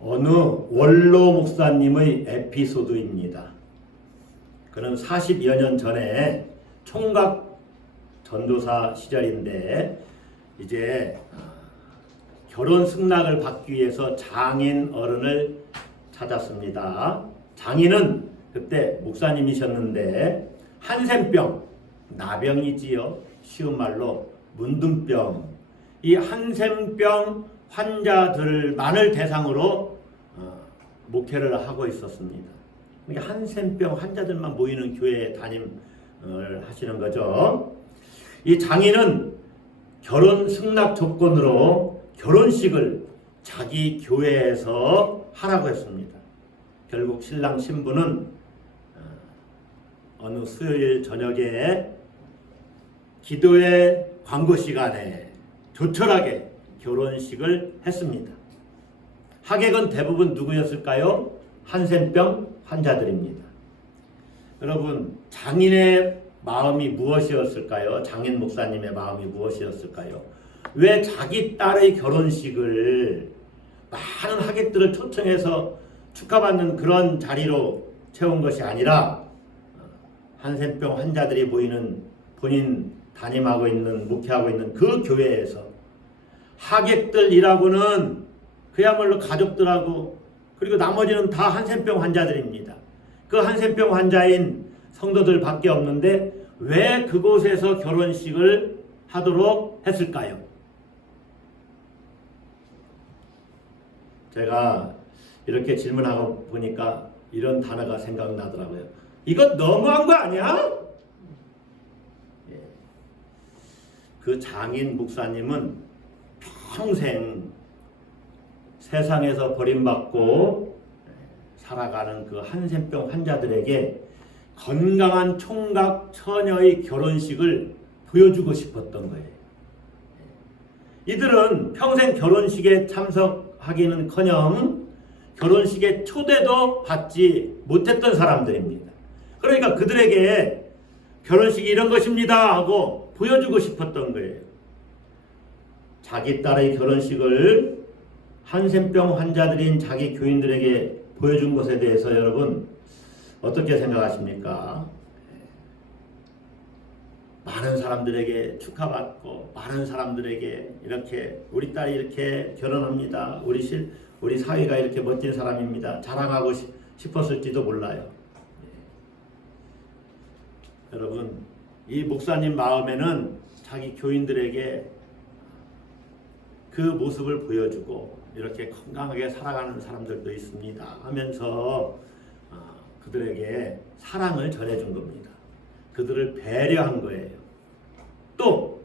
어느 원로 목사님의 에피소드입니다. 그는 40여 년 전에 총각 전도사 시절인데 이제 결혼 승낙을 받기 위해서 장인 어른을 찾았습니다. 장인은 그때 목사님이셨는데 한센병, 나병이지요. 쉬운 말로 문둥병. 이 한센병 환자들만을 대상으로 목회를 하고 있었습니다. 그러니까 한센병 환자들만 모이는 교회에 담임을 하시는 거죠. 이 장인은 결혼 승낙 조건으로 결혼식을 자기 교회에서 하라고 했습니다. 결국 신랑 신부는 어느 수요일 저녁에 기도의 광고 시간에 조촐하게 결혼식을 했습니다. 하객은 대부분 누구였을까요? 한센병 환자들입니다. 여러분, 장인의 마음이 무엇이었을까요? 장인 목사님의 마음이 무엇이었을까요? 왜 자기 딸의 결혼식을 많은 하객들을 초청해서 축하받는 그런 자리로 채운 것이 아니라 한센병 환자들이 보이는 본인 담임하고 있는 목회하고 있는 그 교회에서 하객들이라고는 그야말로 가족들하고 그리고 나머지는 다 한센병 환자들입니다. 그 한센병 환자인 성도들 밖에 없는데 왜 그곳에서 결혼식을 하도록 했을까요? 제가 이렇게 질문하고 보니까 이런 단어가 생각나더라고요. 이거 너무한 거 아니야? 그 장인 목사님은 평생 세상에서 버림받고 살아가는 그 한센병 환자들에게 건강한 총각 처녀의 결혼식을 보여주고 싶었던 거예요. 이들은 평생 결혼식에 참석하기는커녕 결혼식에 초대도 받지 못했던 사람들입니다. 그러니까 그들에게 결혼식이 이런 것입니다 하고 보여주고 싶었던 거예요. 자기 딸의 결혼식을 한센병 환자들인 자기 교인들에게 보여준 것에 대해서 여러분 어떻게 생각하십니까? 많은 사람들에게 축하받고 많은 사람들에게 이렇게 우리 딸이 이렇게 결혼합니다. 우리 사위가 이렇게 멋진 사람입니다. 자랑하고 싶었을지도 몰라요. 여러분, 이 목사님 마음에는 자기 교인들에게 그 모습을 보여주고 이렇게 건강하게 살아가는 사람들도 있습니다 하면서 그들에게 사랑을 전해준 겁니다. 그들을 배려한 거예요. 또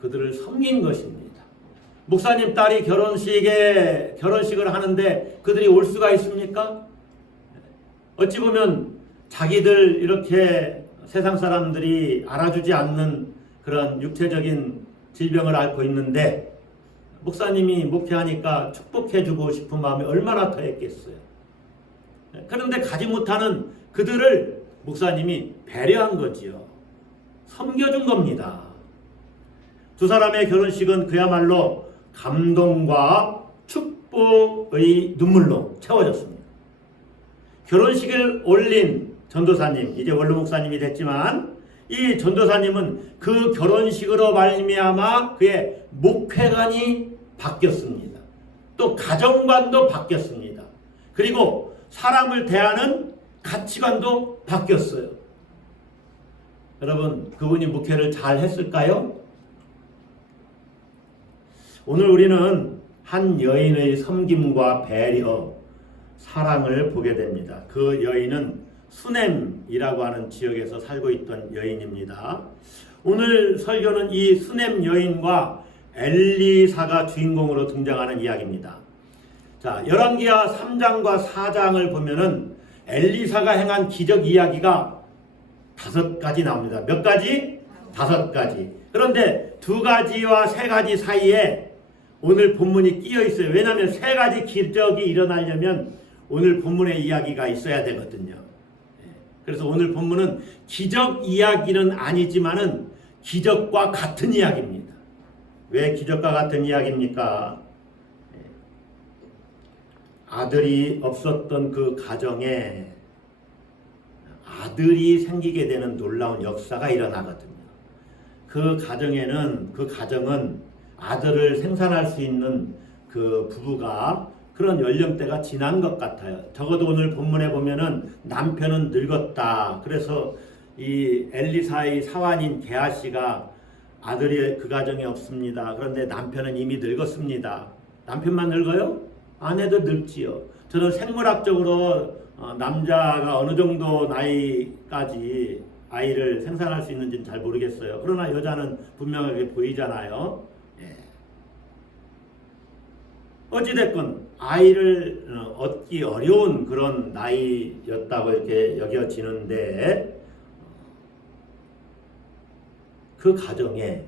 그들을 섬긴 것입니다. 목사님 딸이 결혼식을 하는데 그들이 올 수가 있습니까? 어찌 보면 자기들 이렇게 세상 사람들이 알아주지 않는 그런 육체적인 질병을 앓고 있는데 목사님이 목회하니까 축복해주고 싶은 마음이 얼마나 더했겠어요. 그런데 가지 못하는 그들을 목사님이 배려한 거지요. 섬겨준 겁니다. 두 사람의 결혼식은 그야말로 감동과 축복의 눈물로 채워졌습니다. 결혼식을 올린 전도사님, 이제 원로 목사님이 됐지만 이 전도사님은 그 결혼식으로 말미암아 그의 목회관이 바뀌었습니다. 또 가정관도 바뀌었습니다. 그리고 사람을 대하는 가치관도 바뀌었어요. 여러분, 그분이 목회를 잘 했을까요? 오늘 우리는 한 여인의 섬김과 배려, 사랑을 보게 됩니다. 그 여인은 수넴이라고 하는 지역에서 살고 있던 여인입니다. 오늘 설교는 이 수넴 여인과 엘리사가 주인공으로 등장하는 이야기입니다. 자, 열왕기하 3장과 4장을 보면은 엘리사가 행한 기적 이야기가 5가지 나옵니다. 몇 가지? 5가지. 그런데 2가지와 3가지 사이에 오늘 본문이 끼어 있어요. 왜냐하면 3가지 기적이 일어나려면 오늘 본문의 이야기가 있어야 되거든요. 그래서 오늘 본문은 기적 이야기는 아니지만은 기적과 같은 이야기입니다. 왜 기적과 같은 이야기입니까? 아들이 없었던 그 가정에 아들이 생기게 되는 놀라운 역사가 일어나거든요. 그 가정은 아들을 생산할 수 있는 그 부부가 그런 연령대가 지난 것 같아요. 적어도 오늘 본문에 보면은 남편은 늙었다. 그래서 이 엘리사의 사환인 게하시가 아들이 그 가정에 없습니다. 그런데 남편은 이미 늙었습니다. 남편만 늙어요? 아내도 늙지요. 저는 생물학적으로 남자가 어느 정도 나이까지 아이를 생산할 수 있는지는 잘 모르겠어요. 그러나 여자는 분명하게 보이잖아요. 예. 어찌됐건 아이를 얻기 어려운 그런 나이였다고 이렇게 여겨지는데 그 가정에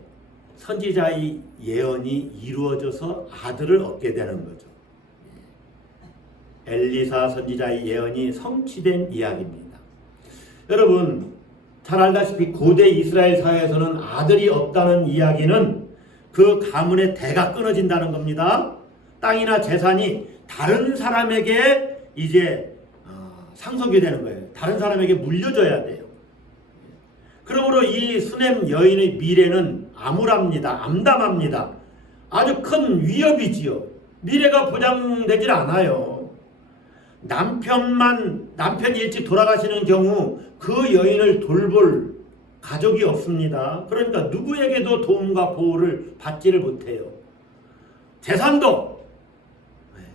선지자의 예언이 이루어져서 아들을 얻게 되는 거죠. 엘리사 선지자의 예언이 성취된 이야기입니다. 여러분 잘 알다시피 고대 이스라엘 사회에서는 아들이 없다는 이야기는 그 가문의 대가 끊어진다는 겁니다. 땅이나 재산이 다른 사람에게 이제 상속이 되는 거예요. 다른 사람에게 물려줘야 돼요. 그러므로 이 수넴 여인의 미래는 암울합니다. 암담합니다. 아주 큰 위협이지요. 미래가 보장되질 않아요. 남편이 일찍 돌아가시는 경우 그 여인을 돌볼 가족이 없습니다. 그러니까 누구에게도 도움과 보호를 받지를 못해요. 재산도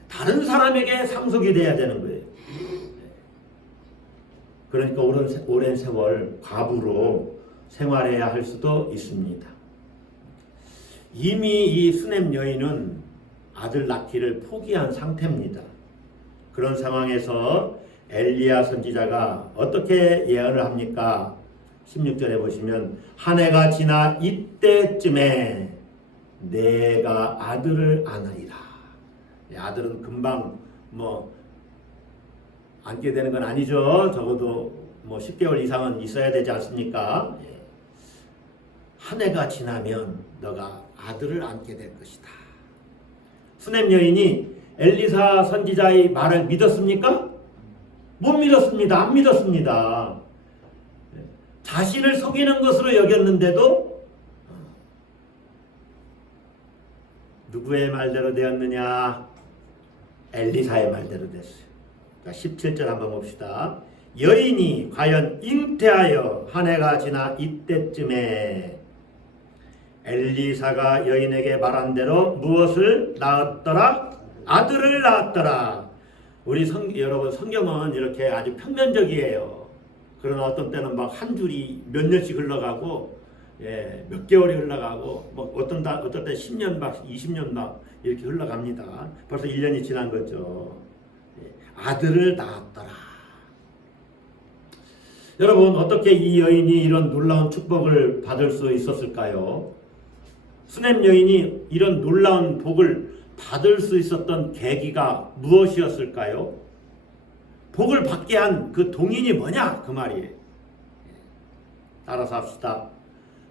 다른 사람에게 상속이 돼야 되는 거예요. 그러니까 오랜 세월 과부로 생활해야 할 수도 있습니다. 이미 이 수넴 여인은 아들 낳기를 포기한 상태입니다. 그런 상황에서 엘리야 선지자가 어떻게 예언을 합니까? 16절에 보시면 한 해가 지나 이때쯤에 내가 아들을 안으리라. 아들은 금방 안게 되는 건 아니죠. 적어도 10개월 이상은 있어야 되지 않습니까? 한 해가 지나면 너가 아들을 안게 될 것이다. 수넴 여인이 엘리사 선지자의 말을 믿었습니까? 못 믿었습니다. 안 믿었습니다. 자신을 속이는 것으로 여겼는데도 누구의 말대로 되었느냐? 엘리사의 말대로 됐어요. 17절 한번 봅시다. 여인이 과연 잉태하여 한 해가 지나 이때쯤에 엘리사가 여인에게 말한 대로 무엇을 낳았더라? 아들을 낳았더라. 우리 여러분 성경은 이렇게 아주 평면적이에요. 그러나 어떤 때는 막 한 줄이 몇 년씩 흘러가고 몇 개월이 흘러가고 어떤 때 10년 막 20년 막 이렇게 흘러갑니다. 벌써 1년이 지난 거죠. 아들을 낳았더라. 여러분 어떻게 이 여인이 이런 놀라운 축복을 받을 수 있었을까요? 수넴 여인이 이런 놀라운 복을 받을 수 있었던 계기가 무엇이었을까요? 복을 받게 한 그 동인이 뭐냐? 그 말이에요. 따라서 합시다.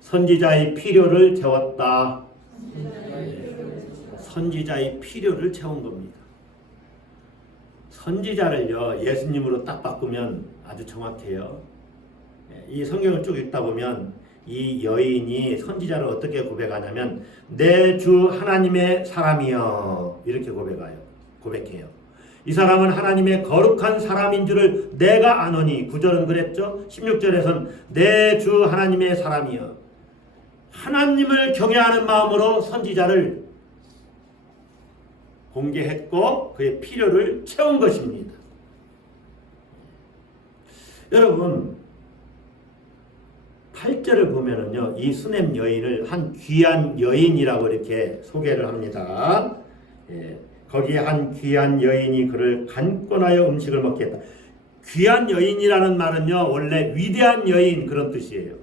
선지자의 필요를 채웠다. 선지자의 필요를 채운 겁니다. 선지자를요 예수님으로 딱 바꾸면 아주 정확해요. 이 성경을 쭉 읽다 보면 이 여인이 선지자를 어떻게 고백하냐면 내 주 하나님의 사람이여 이렇게 고백해요. 이 사람은 하나님의 거룩한 사람인 줄을 내가 아노니 9절은 그랬죠. 16절에서는 내 주 하나님의 사람이여 하나님을 경외하는 마음으로 선지자를 공개했고 그의 필요를 채운 것입니다. 여러분 8절을 보면은요 이 수넴 여인을 한 귀한 여인이라고 이렇게 소개를 합니다. 거기에 한 귀한 여인이 그를 간권하여 음식을 먹게 했다. 귀한 여인이라는 말은요 원래 위대한 여인 그런 뜻이에요.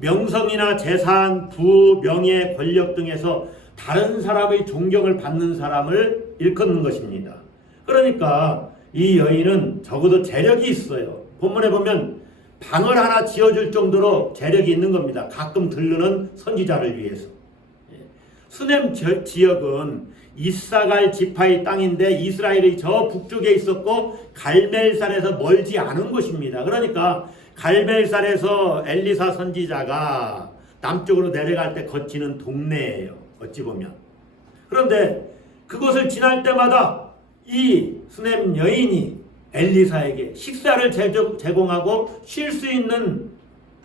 명성이나 재산, 부, 명예, 권력 등에서 다른 사람의 존경을 받는 사람을 일컫는 것입니다. 그러니까 이 여인은 적어도 재력이 있어요. 본문에 보면 방을 하나 지어줄 정도로 재력이 있는 겁니다. 가끔 들르는 선지자를 위해서. 수넴 지역은 이사갈 지파의 땅인데 이스라엘이 저 북쪽에 있었고 갈멜산에서 멀지 않은 곳입니다. 그러니까 갈멜산에서 엘리사 선지자가 남쪽으로 내려갈 때 거치는 동네예요. 어찌 보면. 그런데 그곳을 지날 때마다 이 수넴 여인이 엘리사에게 식사를 제공하고 쉴 수 있는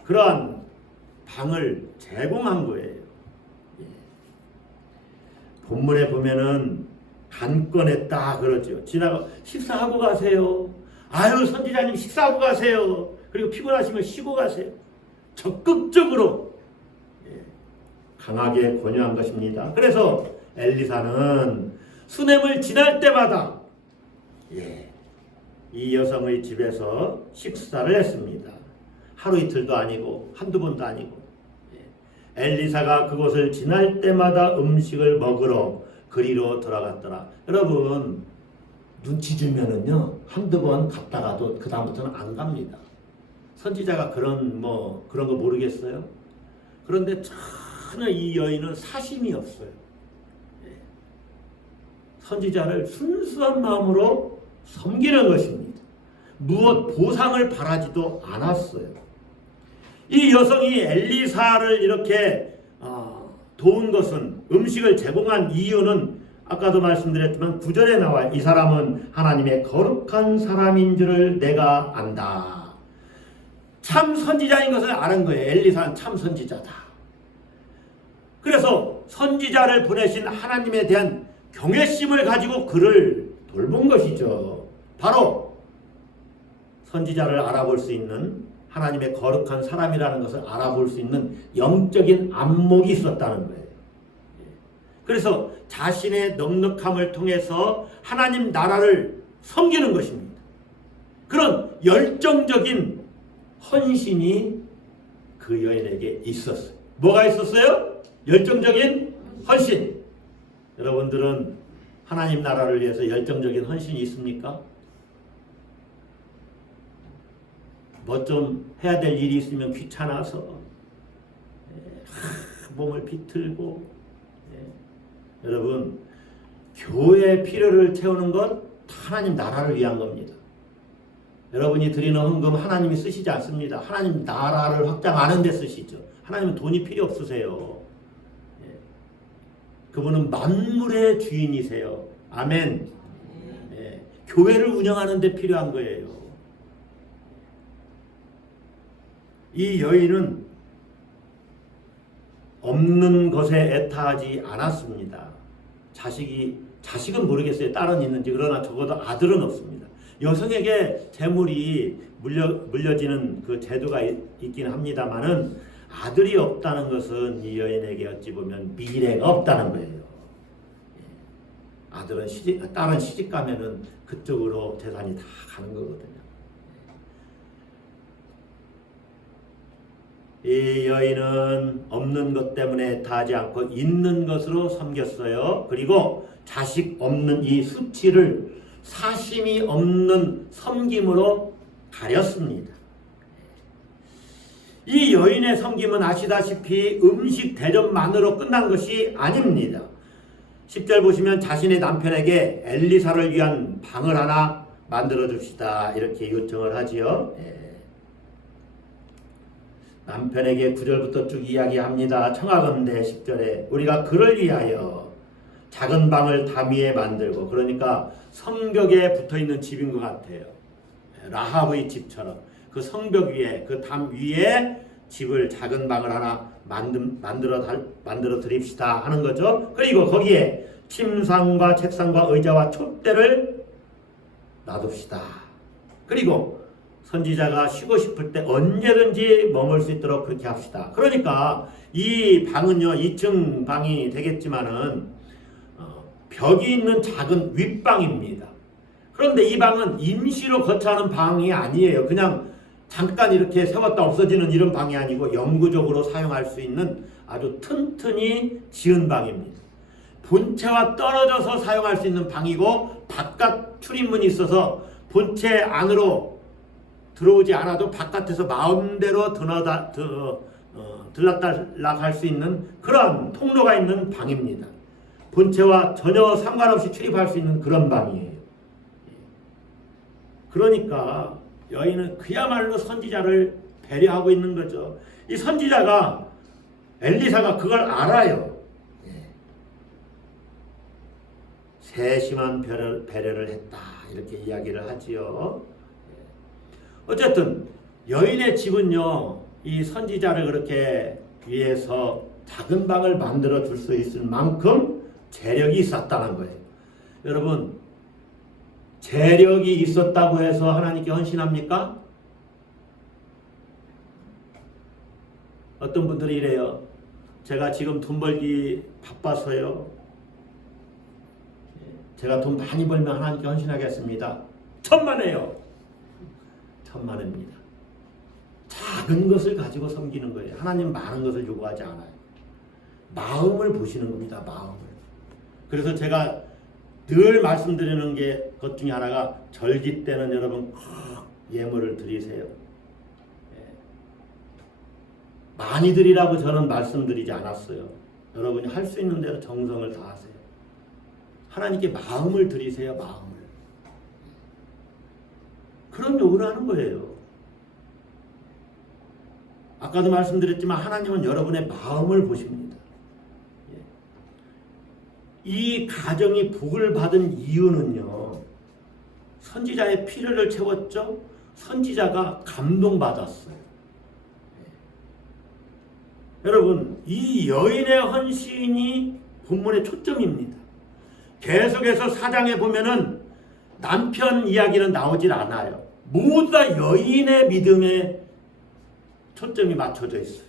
그러한 방을 제공한 거예요. 본문에 보면은 간건했다 그러죠. 지나가 식사하고 가세요. 아유 선지자님 식사하고 가세요. 그리고 피곤하시면 쉬고 가세요. 적극적으로 강하게 권유한 것입니다. 그래서 엘리사는 수넴을 지날 때마다 이 여성의 집에서 식사를 했습니다. 하루 이틀도 아니고 한두 번도 아니고 엘리사가 그곳을 지날 때마다 음식을 먹으러 그리로 돌아갔더라. 여러분 눈치 주면은요 한두 번 갔다가도 그 다음부터는 안 갑니다. 선지자가 그런 거 모르겠어요? 그런데 전혀 이 여인은 사심이 없어요. 선지자를 순수한 마음으로 섬기는 것입니다. 무엇 보상을 바라지도 않았어요. 이 여성이 엘리사를 이렇게 도운 것은 음식을 제공한 이유는 아까도 말씀드렸지만 9절에 나와요. 이 사람은 하나님의 거룩한 사람인 줄을 내가 안다. 참 선지자인 것을 아는 거예요. 엘리사는 참 선지자다. 그래서 선지자를 보내신 하나님에 대한 경외심을 가지고 그를 돌본 것이죠. 바로 선지자를 알아볼 수 있는 하나님의 거룩한 사람이라는 것을 알아볼 수 있는 영적인 안목이 있었다는 거예요. 그래서 자신의 넉넉함을 통해서 하나님 나라를 섬기는 것입니다. 그런 열정적인 헌신이 그 여인에게 있었어요. 뭐가 있었어요? 열정적인 헌신. 여러분들은 하나님 나라를 위해서 열정적인 헌신이 있습니까? 뭐 좀 해야 될 일이 있으면 귀찮아서 몸을 비틀고 여러분 교회의 필요를 채우는 것 하나님 나라를 위한 겁니다. 여러분이 드리는 헌금 하나님이 쓰시지 않습니다. 하나님 나라를 확장하는 데 쓰시죠. 하나님은 돈이 필요 없으세요. 그분은 만물의 주인이세요. 아멘. 교회를 운영하는 데 필요한 거예요. 이 여인은 없는 것에 애타하지 않았습니다. 자식은 모르겠어요. 딸은 있는지. 그러나 적어도 아들은 없습니다. 여성에게 재물이 물려지는 그 제도가 있긴 합니다만은 아들이 없다는 것은 이 여인에게 어찌 보면 미래가 없다는 거예요. 딸은 시집 가면은 그쪽으로 재산이 다 가는 거거든요. 이 여인은 없는 것 때문에 다하지 않고 있는 것으로 섬겼어요. 그리고 자식 없는 이 수치를 사심이 없는 섬김으로 가렸습니다. 이 여인의 섬김은 아시다시피 음식 대접만으로 끝난 것이 아닙니다. 10절 보시면 자신의 남편에게 엘리사를 위한 방을 하나 만들어 줍시다 이렇게 요청을 하지요. 남편에게 9절부터 쭉 이야기합니다. 청하건대 10절에 우리가 그를 위하여 작은 방을 담 위에 만들고, 그러니까 성벽에 붙어있는 집인 것 같아요. 라합의 집처럼 그 성벽 위에 그 담 위에 집을 작은 방을 하나 만들어 드립시다 하는 거죠. 그리고 거기에 침상과 책상과 의자와 촛대를 놔둡시다. 그리고 선지자가 쉬고 싶을 때 언제든지 머물 수 있도록 그렇게 합시다. 그러니까 이 방은요 2층 방이 되겠지만은 벽이 있는 작은 윗방입니다. 그런데 이 방은 임시로 거처하는 방이 아니에요. 그냥 잠깐 이렇게 세웠다 없어지는 이런 방이 아니고 영구적으로 사용할 수 있는 아주 튼튼히 지은 방입니다. 본체와 떨어져서 사용할 수 있는 방이고 바깥 출입문이 있어서 본체 안으로 들어오지 않아도 바깥에서 마음대로 들락달락할 수 있는 그런 통로가 있는 방입니다. 본체와 전혀 상관없이 출입할 수 있는 그런 방이에요. 그러니까 여인은 그야말로 선지자를 배려하고 있는 거죠. 이 선지자가 엘리사가 그걸 알아요. 세심한 배려를 했다 이렇게 이야기를 하지요. 어쨌든 여인의 집은요, 이 선지자를 그렇게 위해서 작은 방을 만들어 줄 수 있을 만큼 재력이 있었다는 거예요. 여러분, 재력이 있었다고 해서 하나님께 헌신합니까? 어떤 분들이 이래요. 제가 지금 돈 벌기 바빠서요. 제가 돈 많이 벌면 하나님께 헌신하겠습니다. 천만에요. 천만입니다. 작은 것을 가지고 섬기는 거예요. 하나님 많은 것을 요구하지 않아요. 마음을 보시는 겁니다. 마음을. 그래서 제가 늘 말씀드리는 것 중에 하나가 절기 때는 여러분 꼭 예물을 드리세요. 많이 드리라고 저는 말씀드리지 않았어요. 여러분이 할 수 있는 대로 정성을 다하세요. 하나님께 마음을 드리세요. 마음을. 그런 요구를 하는 거예요. 아까도 말씀드렸지만 하나님은 여러분의 마음을 보십니다. 이 가정이 복을 받은 이유는요, 선지자의 필요를 채웠죠. 선지자가 감동받았어요. 여러분, 이 여인의 헌신이 본문의 초점입니다. 계속해서 4장에 보면은 남편 이야기는 나오질 않아요. 모두 다 여인의 믿음에 초점이 맞춰져 있어요.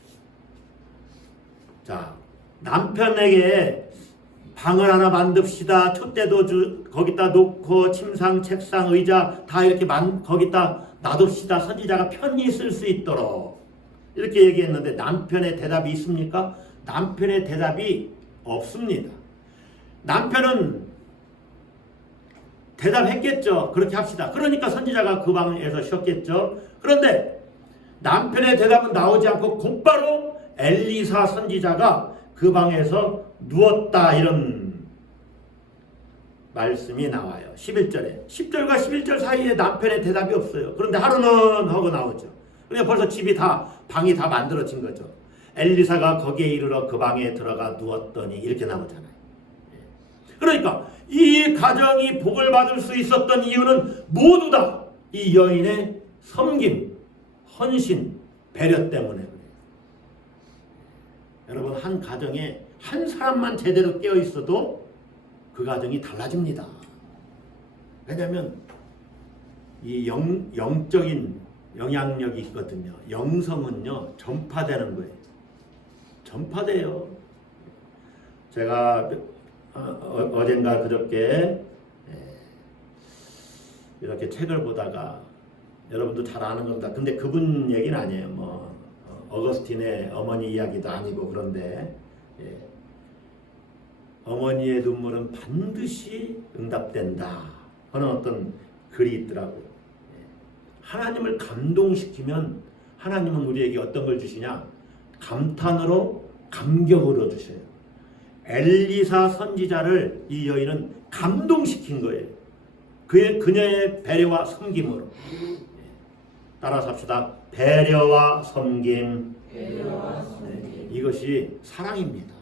자, 남편에게 방을 하나 만듭시다. 촛대도 거기다 놓고 침상, 책상, 의자 다 이렇게 거기다 놔둡시다. 선지자가 편히 쓸 수 있도록 이렇게 얘기했는데 남편의 대답이 있습니까? 남편의 대답이 없습니다. 남편은 대답했겠죠. 그렇게 합시다. 그러니까 선지자가 그 방에서 쉬었겠죠. 그런데 남편의 대답은 나오지 않고 곧바로 엘리사 선지자가 그 방에서 누웠다 이런 말씀이 나와요. 11절에. 10절과 11절 사이에 남편의 대답이 없어요. 그런데 하루는 하고 나오죠. 그러니까 벌써 방이 다 만들어진 거죠. 엘리사가 거기에 이르러 그 방에 들어가 누웠더니 이렇게 나오잖아요. 그러니까 이 가정이 복을 받을 수 있었던 이유는 모두 다 이 여인의 섬김, 헌신, 배려 때문에 그래요. 여러분, 한 가정에 한 사람만 제대로 깨어 있어도 그 가정이 달라집니다. 왜냐하면 이 영적인 영향력이 있거든요. 영성은요, 전파되는 거예요. 전파돼요. 제가 어젠가 그저께 이렇게 책을 보다가 여러분도 잘 아는 겁니다. 근데 그분 얘기는 아니에요. 어거스틴의 어머니 이야기도 아니고 그런데 어머니의 눈물은 반드시 응답된다 하는 어떤 글이 있더라고요. 하나님을 감동시키면 하나님은 우리에게 어떤 걸 주시냐? 감탄으로 감격으로 주셔요. 엘리사 선지자를 이 여인은 감동시킨 거예요. 그녀의 배려와 섬김으로. 따라서 합시다. 배려와 섬김. 이것이 사랑입니다.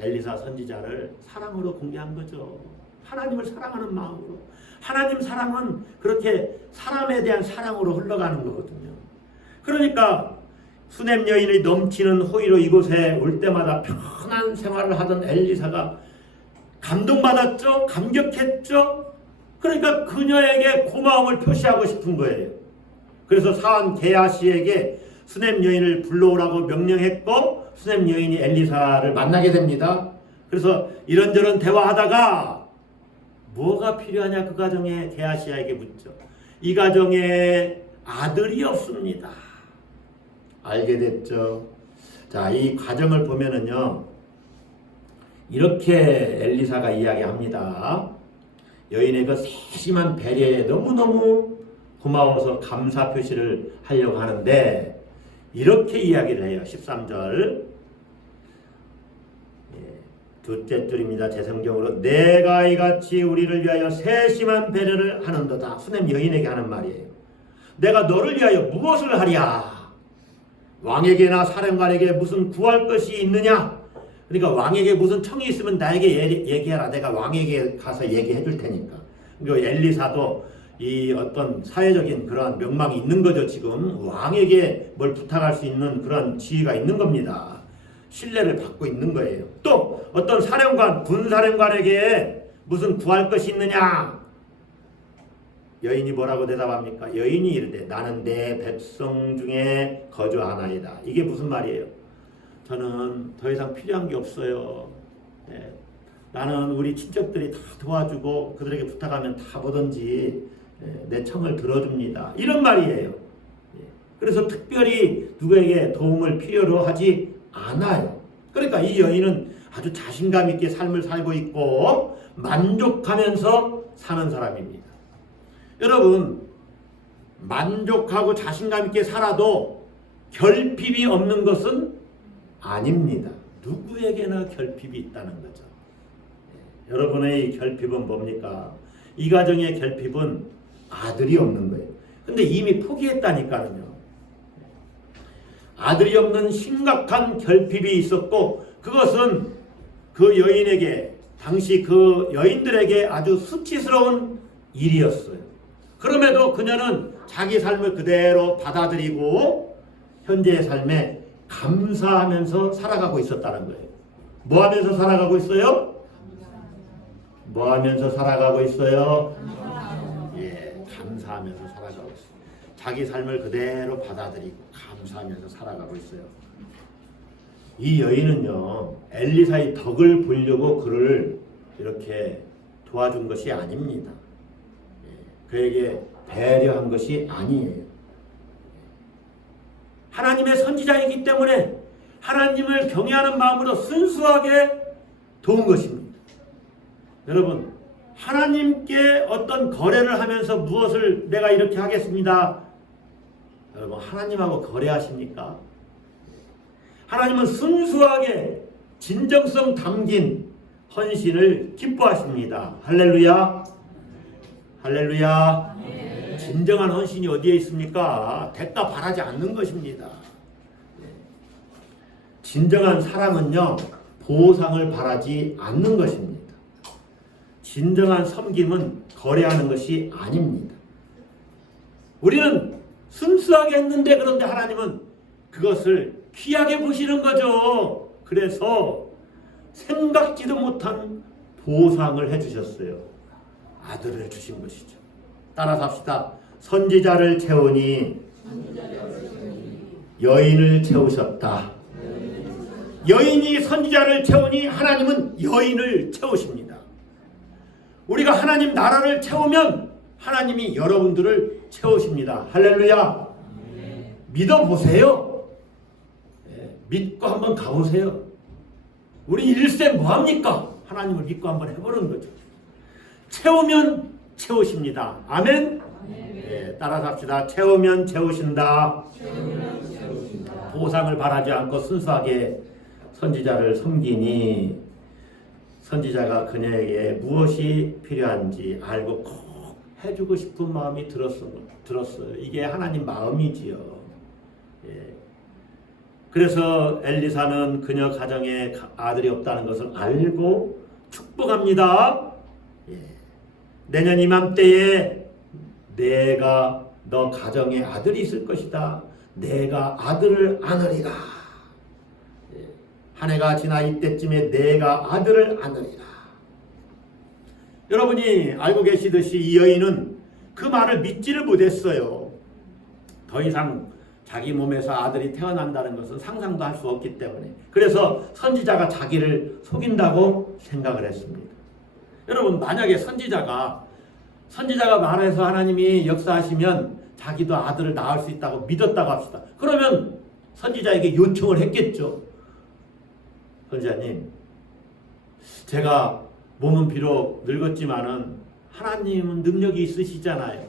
엘리사 선지자를 사랑으로 공개한 거죠. 하나님을 사랑하는 마음으로. 하나님 사랑은 그렇게 사람에 대한 사랑으로 흘러가는 거거든요. 그러니까 수넴 여인의 넘치는 호의로 이곳에 올 때마다 편한 생활을 하던 엘리사가 감동받았죠. 감격했죠. 그러니까 그녀에게 고마움을 표시하고 싶은 거예요. 그래서 사원 게하시에게 수넴 여인을 불러오라고 명령했고 수넴 여인이 엘리사를 만나게 됩니다. 그래서 이런저런 대화하다가 뭐가 필요하냐 그 가정에 게하시에게 묻죠. 이 가정에 아들이 없습니다. 알게 됐죠. 자, 이 과정을 보면은요, 이렇게 엘리사가 이야기합니다. 여인의 그 세심한 배려에 너무너무 고마워서 감사 표시를 하려고 하는데 이렇게 이야기를 해요. 13절 둘째 줄입니다. 제 성경으로 내가 이같이 우리를 위하여 세심한 배려를 하는도다. 수냄 여인에게 하는 말이에요. 내가 너를 위하여 무엇을 하랴? 왕에게나 사령관에게 무슨 구할 것이 있느냐? 그러니까 왕에게 무슨 청이 있으면 나에게 얘기하라. 내가 왕에게 가서 얘기해 줄 테니까. 그리고 엘리사도 이 어떤 사회적인 그런 명망이 있는 거죠. 지금 왕에게 뭘 부탁할 수 있는 그런 지위가 있는 겁니다. 신뢰를 받고 있는 거예요. 또 어떤 사령관, 군사령관에게 무슨 구할 것이 있느냐? 여인이 뭐라고 대답합니까? 여인이 이르되 나는 내 백성 중에 거주하나이다. 이게 무슨 말이에요? 저는 더 이상 필요한 게 없어요. 네. 나는 우리 친척들이 다 도와주고 그들에게 부탁하면 다 뭐든지 내 청을 들어줍니다. 이런 말이에요. 그래서 특별히 누구에게 도움을 필요로 하지 않아요. 그러니까 이 여인은 아주 자신감 있게 삶을 살고 있고 만족하면서 사는 사람입니다. 여러분, 만족하고 자신감 있게 살아도 결핍이 없는 것은 아닙니다. 누구에게나 결핍이 있다는 거죠. 여러분의 결핍은 뭡니까? 이 가정의 결핍은 아들이 없는 거예요. 근데 이미 포기했다니까요. 아들이 없는 심각한 결핍이 있었고 그것은 그 여인에게 당시 그 여인들에게 아주 수치스러운 일이었어요. 그럼에도 그녀는 자기 삶을 그대로 받아들이고 현재의 삶에 감사하면서 살아가고 있었다는 거예요. 뭐 하면서 살아가고 있어요? 뭐 하면서 살아가고 있어요? 감사하면서 살아가고 있어요. 자기 삶을 그대로 받아들이고 감사하면서 살아가고 있어요. 이 여인은요, 엘리사의 덕을 보려고 그를 이렇게 도와준 것이 아닙니다. 그에게 배려한 것이 아니에요. 하나님의 선지자이기 때문에 하나님을 경외하는 마음으로 순수하게 도운 것입니다. 여러분, 하나님께 어떤 거래를 하면서 무엇을 내가 이렇게 하겠습니다. 여러분, 하나님하고 거래하십니까? 하나님은 순수하게 진정성 담긴 헌신을 기뻐하십니다. 할렐루야. 할렐루야. 진정한 헌신이 어디에 있습니까? 대가 바라지 않는 것입니다. 진정한 사랑은요, 보상을 바라지 않는 것입니다. 진정한 섬김은 거래하는 것이 아닙니다. 우리는 순수하게 했는데 그런데 하나님은 그것을 귀하게 보시는 거죠. 그래서 생각지도 못한 보상을 해주셨어요. 아들을 주신 것이죠. 따라서 합시다. 선지자를 채우니 여인을 채우셨다. 여인이 선지자를 채우니 하나님은 여인을 채우십니다. 우리가 하나님 나라를 채우면 하나님이 여러분들을 채우십니다. 할렐루야. 믿어보세요. 믿고 한번 가보세요. 우리 일세 뭐합니까? 하나님을 믿고 한번 해보는 거죠. 채우면 채우십니다. 아멘. 따라서 합시다. 채우면 채우신다. 보상을 바라지 않고 순수하게 선지자를 섬기니 선지자가 그녀에게 무엇이 필요한지 알고 꼭 해주고 싶은 마음이 들었어요. 이게 하나님 마음이지요. 그래서 엘리사는 그녀 가정에 아들이 없다는 것을 알고 축복합니다. 내년 이맘때에 내가 너 가정에 아들이 있을 것이다. 내가 아들을 안으리라. 한 해가 지나 이때쯤에 내가 아들을 안으리라. 여러분이 알고 계시듯이 이 여인은 그 말을 믿지를 못했어요. 더 이상 자기 몸에서 아들이 태어난다는 것은 상상도 할 수 없기 때문에. 그래서 선지자가 자기를 속인다고 생각을 했습니다. 여러분, 만약에 선지자가 말해서 하나님이 역사하시면 자기도 아들을 낳을 수 있다고 믿었다고 합시다. 그러면 선지자에게 요청을 했겠죠. 선지자님, 제가 몸은 비록 늙었지만은 하나님은 능력이 있으시잖아요.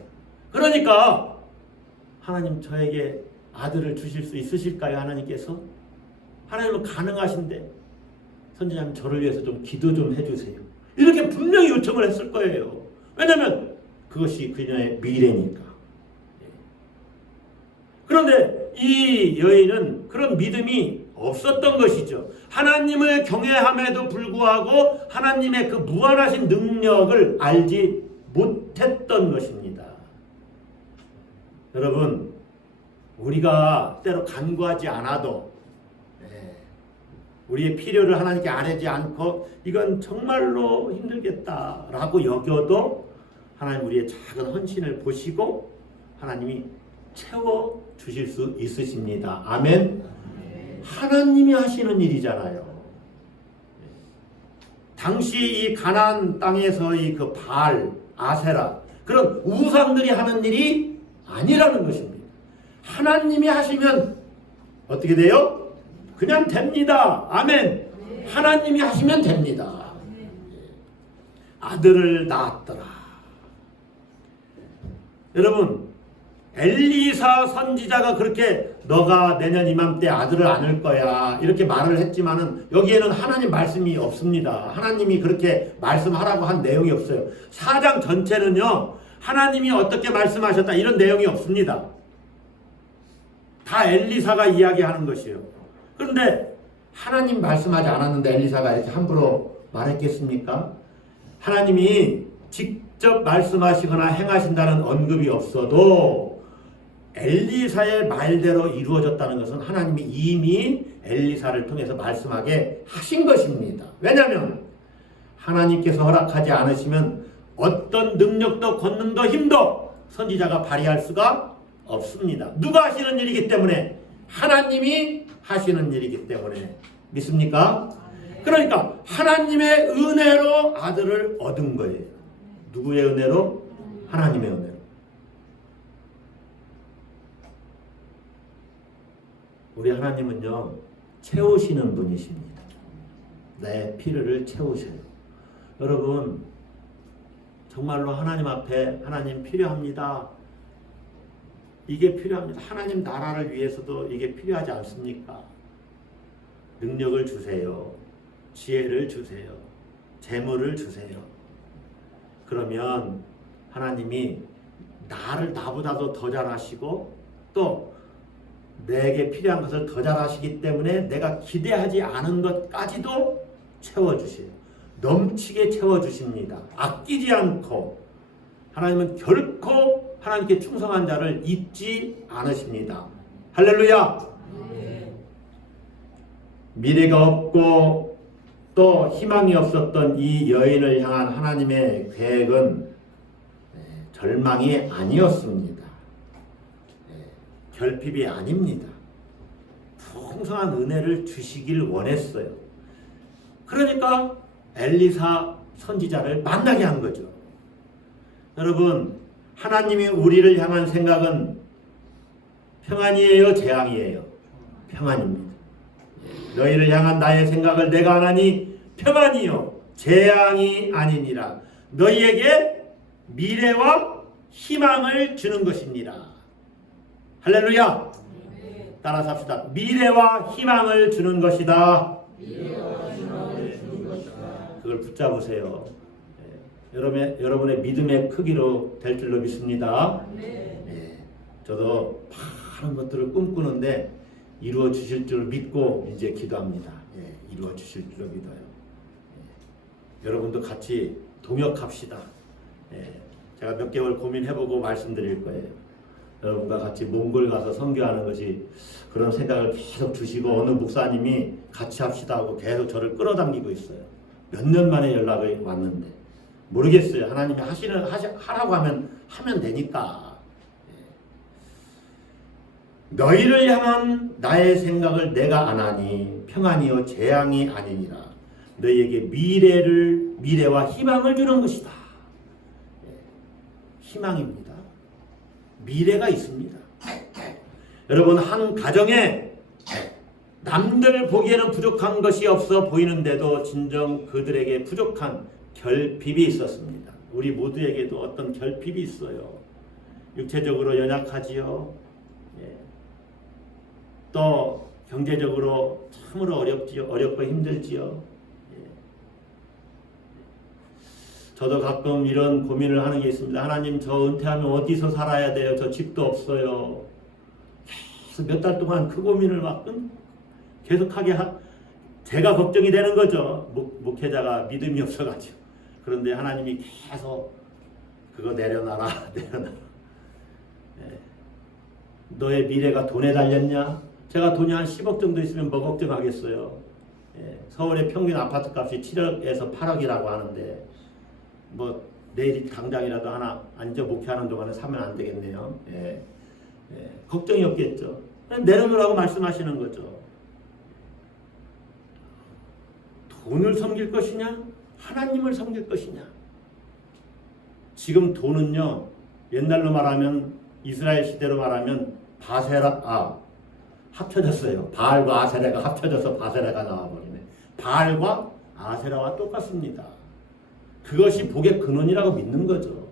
그러니까 하나님 저에게 아들을 주실 수 있으실까요? 하나님께서? 하나님은 가능하신데 선지자님 저를 위해서 좀 기도 좀 해주세요. 이렇게 분명히 요청을 했을 거예요. 왜냐하면 그것이 그녀의 미래니까. 그런데 이 여인은 그런 믿음이 없었던 것이죠. 하나님을 경외함에도 불구하고 하나님의 그 무한하신 능력을 알지 못했던 것입니다. 여러분, 우리가 때로 간구하지 않아도 우리의 필요를 하나님께 아뢰지 않고 이건 정말로 힘들겠다라고 여겨도 하나님 우리의 작은 헌신을 보시고 하나님이 채워주실 수 있으십니다. 아멘. 하나님이 하시는 일이잖아요. 당시 이 가나안 땅에서의 그 바알, 아세라 그런 우상들이 하는 일이 아니라는 것입니다. 하나님이 하시면 어떻게 돼요? 그냥 됩니다. 아멘. 하나님이 하시면 됩니다. 아들을 낳았더라. 여러분, 엘리사 선지자가 그렇게 너가 내년 이맘때 아들을 안을 거야 이렇게 말을 했지만은 여기에는 하나님 말씀이 없습니다. 하나님이 그렇게 말씀하라고 한 내용이 없어요. 4장 전체는요 하나님이 어떻게 말씀하셨다 이런 내용이 없습니다. 다 엘리사가 이야기하는 것이에요. 그런데 하나님 말씀하지 않았는데 엘리사가 이렇게 함부로 말했겠습니까? 하나님이 직접 말씀하시거나 행하신다는 언급이 없어도 엘리사의 말대로 이루어졌다는 것은 하나님이 이미 엘리사를 통해서 말씀하게 하신 것입니다. 왜냐하면 하나님께서 허락하지 않으시면 어떤 능력도 권능도 힘도 선지자가 발휘할 수가 없습니다. 누가 하시는 일이기 때문에? 하나님이 하시는 일이기 때문에. 믿습니까? 그러니까 하나님의 은혜로 아들을 얻은 거예요. 누구의 은혜로? 하나님의 은혜로. 우리 하나님은요 채우시는 분이십니다. 내 필요를 채우셔요. 여러분 정말로 하나님 앞에 하나님 필요합니다. 이게 필요합니다. 하나님 나라를 위해서도 이게 필요하지 않습니까? 능력을 주세요. 지혜를 주세요. 재물을 주세요. 그러면 하나님이 나를 나보다도 더 잘하시고 또 내게 필요한 것을 더 잘하시기 때문에 내가 기대하지 않은 것까지도 채워주세요. 넘치게 채워주십니다. 아끼지 않고. 하나님은 결코 하나님께 충성한 자를 잊지 않으십니다. 할렐루야. 미래가 없고 또 희망이 없었던 이 여인을 향한 하나님의 계획은 절망이 아니었습니다. 결핍이 아닙니다. 풍성한 은혜를 주시길 원했어요. 그러니까 엘리사 선지자를 만나게 한 거죠. 여러분, 하나님이 우리를 향한 생각은 평안이에요, 재앙이에요? 평안입니다. 너희를 향한 나의 생각을 내가 하나니 평안이요 재앙이 아니니라. 너희에게 미래와 희망을 주는 것입니다. 할렐루야. 따라서 합시다. 미래와 희망을 주는 것이다. 그걸 붙잡으세요. 여러분의 믿음의 크기로 될 줄로 믿습니다. 저도 많은 것들을 꿈꾸는데 이루어 주실 줄 믿고 이제 기도합니다. 이루어 주실 줄로 믿어요. 여러분도 같이 동역합시다. 제가 몇 개월 고민해보고 말씀드릴 거예요. 여러분과 같이 몽골 가서 선교하는 것이 그런 생각을 계속 주시고 어느 목사님이 같이 합시다 하고 계속 저를 끌어당기고 있어요. 몇 년 만에 연락이 왔는데 모르겠어요. 하나님이 하라고 하면 되니까. 너희를 향한 나의 생각을 내가 안 하니 평안이요 재앙이 아니니라. 너희에게 미래와 희망을 주는 것이다. 희망입니다. 미래가 있습니다. 여러분, 한 가정에 남들 보기에는 부족한 것이 없어 보이는데도 진정 그들에게 부족한 결핍이 있었습니다. 우리 모두에게도 어떤 결핍이 있어요. 육체적으로 연약하지요. 또 경제적으로 참으로 어렵고 힘들지요. 저도 가끔 이런 고민을 하는 게 있습니다. 하나님, 저 은퇴하면 어디서 살아야 돼요? 저 집도 없어요. 계속 몇 달 동안 그 고민을 막 계속하게 제가 걱정이 되는 거죠. 목회자가 믿음이 없어가지고. 그런데 하나님이 계속 그거 내려놔라. 너의 미래가 돈에 달렸냐? 제가 돈이 한 10억 정도 있으면 뭐 걱정하겠어요. 서울의 평균 아파트 값이 7억에서 8억이라고 하는데 뭐 내일 당장이라도 하나 앉아 목회하는 동안에 사면 안 되겠네요. 걱정이 없겠죠. 내려놓으라고 말씀하시는 거죠. 돈을 섬길 것이냐? 하나님을 섬길 것이냐? 지금 돈은요, 옛날로 말하면 이스라엘 시대로 말하면 합쳐졌어요. 바알과 아세라가 합쳐져서 바세라가 나와버리네. 바알과 아세라와 똑같습니다. 그것이 복의 근원이라고 믿는 거죠.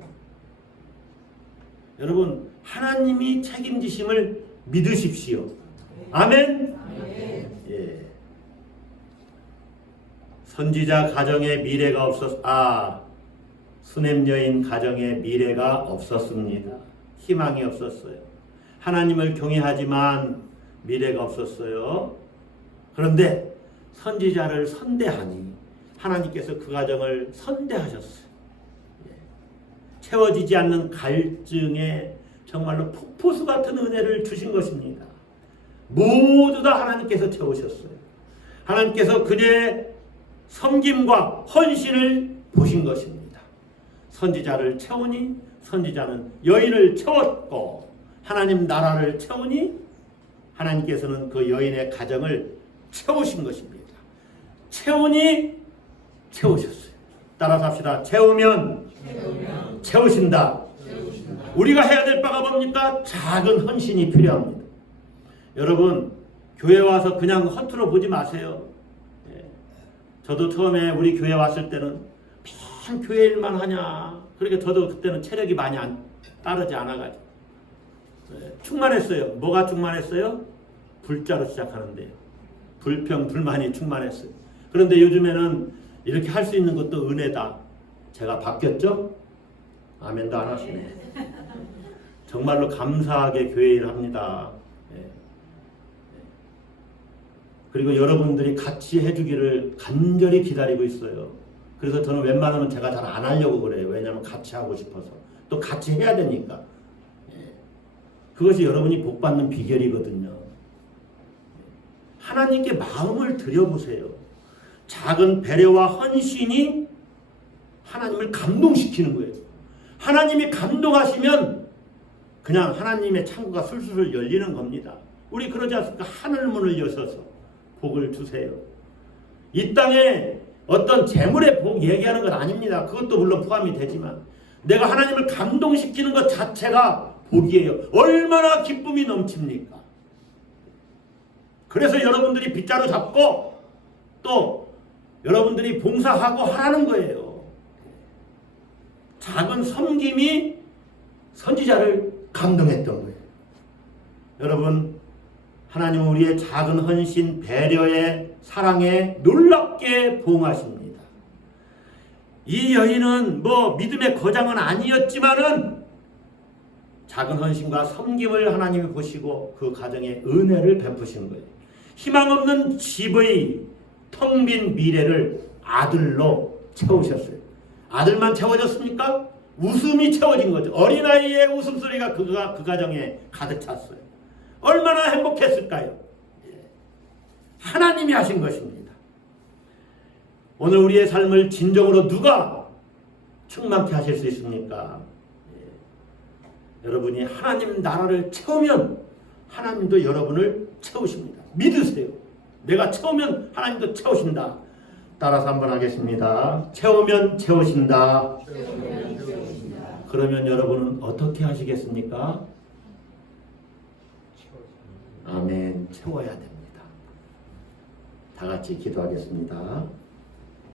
여러분, 하나님이 책임지심을 믿으십시오. 아멘? 예. 선지자 가정에 미래가 수냄 여인 가정에 미래가 없었습니다. 희망이 없었어요. 하나님을 경외하지만 미래가 없었어요. 그런데 선지자를 선대하니 하나님께서 그 가정을 선대하셨어요. 채워지지 않는 갈증에 정말로 폭포수 같은 은혜를 주신 것입니다. 모두 다 하나님께서 채우셨어요. 하나님께서 그녀의 섬김과 헌신을 보신 것입니다. 선지자를 채우니 선지자는 여인을 채웠고 하나님 나라를 채우니 하나님께서는 그 여인의 가정을 채우신 것입니다. 채우니 채우셨어요. 따라서 합시다. 채우면 채우신다. 우리가 해야 될 바가 뭡니까? 작은 헌신이 필요합니다. 여러분, 교회 와서 그냥 허투루 보지 마세요. 저도 처음에 우리 교회 왔을 때는 참 교회 일만 하냐. 그러니까 저도 그때는 체력이 많이 따르지 않아가지고 충만했어요. 뭐가 충만했어요? 불자로 시작하는데요. 불평, 불만이 충만했어요. 그런데 요즘에는 이렇게 할 수 있는 것도 은혜다. 제가 바뀌었죠? 아멘도 안 하시네. 정말로 감사하게 교회 일을 합니다. 그리고 여러분들이 같이 해주기를 간절히 기다리고 있어요. 그래서 저는 웬만하면 제가 잘 안 하려고 그래요. 왜냐하면 같이 하고 싶어서. 또 같이 해야 되니까. 그것이 여러분이 복받는 비결이거든요. 하나님께 마음을 들여보세요. 작은 배려와 헌신이 하나님을 감동시키는 거예요. 하나님이 감동하시면 그냥 하나님의 창고가 술술 열리는 겁니다. 우리 그러지 않습니까? 하늘 문을 여셔서 복을 주세요. 이 땅에 어떤 재물의 복 얘기하는 건 아닙니다. 그것도 물론 포함이 되지만 내가 하나님을 감동시키는 것 자체가 복이에요. 얼마나 기쁨이 넘칩니까? 그래서 여러분들이 빗자루 잡고 또 여러분들이 봉사하고 하라는 거예요. 작은 섬김이 선지자를 감동했던 거예요. 여러분, 하나님은 우리의 작은 헌신, 배려에, 사랑에 놀랍게 보응하십니다. 이 여인은 뭐 믿음의 거장은 아니었지만은 작은 헌신과 섬김을 하나님이 보시고 그 가정에 은혜를 베푸신 거예요. 희망 없는 집의 텅 빈 미래를 아들로 채우셨어요. 아들만 채워졌습니까? 웃음이 채워진 거죠. 어린아이의 웃음소리가 그 가정에 가득 찼어요. 얼마나 행복했을까요? 하나님이 하신 것입니다. 오늘 우리의 삶을 진정으로 누가 충만케 하실 수 있습니까? 여러분이 하나님 나라를 채우면 하나님도 여러분을 채우십니다. 믿으세요. 내가 채우면 하나님도 채우신다. 따라서 한번 하겠습니다. 채우면 채우신다. 그러면 여러분은 어떻게 하시겠습니까? 아멘. 채워야 됩니다. 다 같이 기도하겠습니다.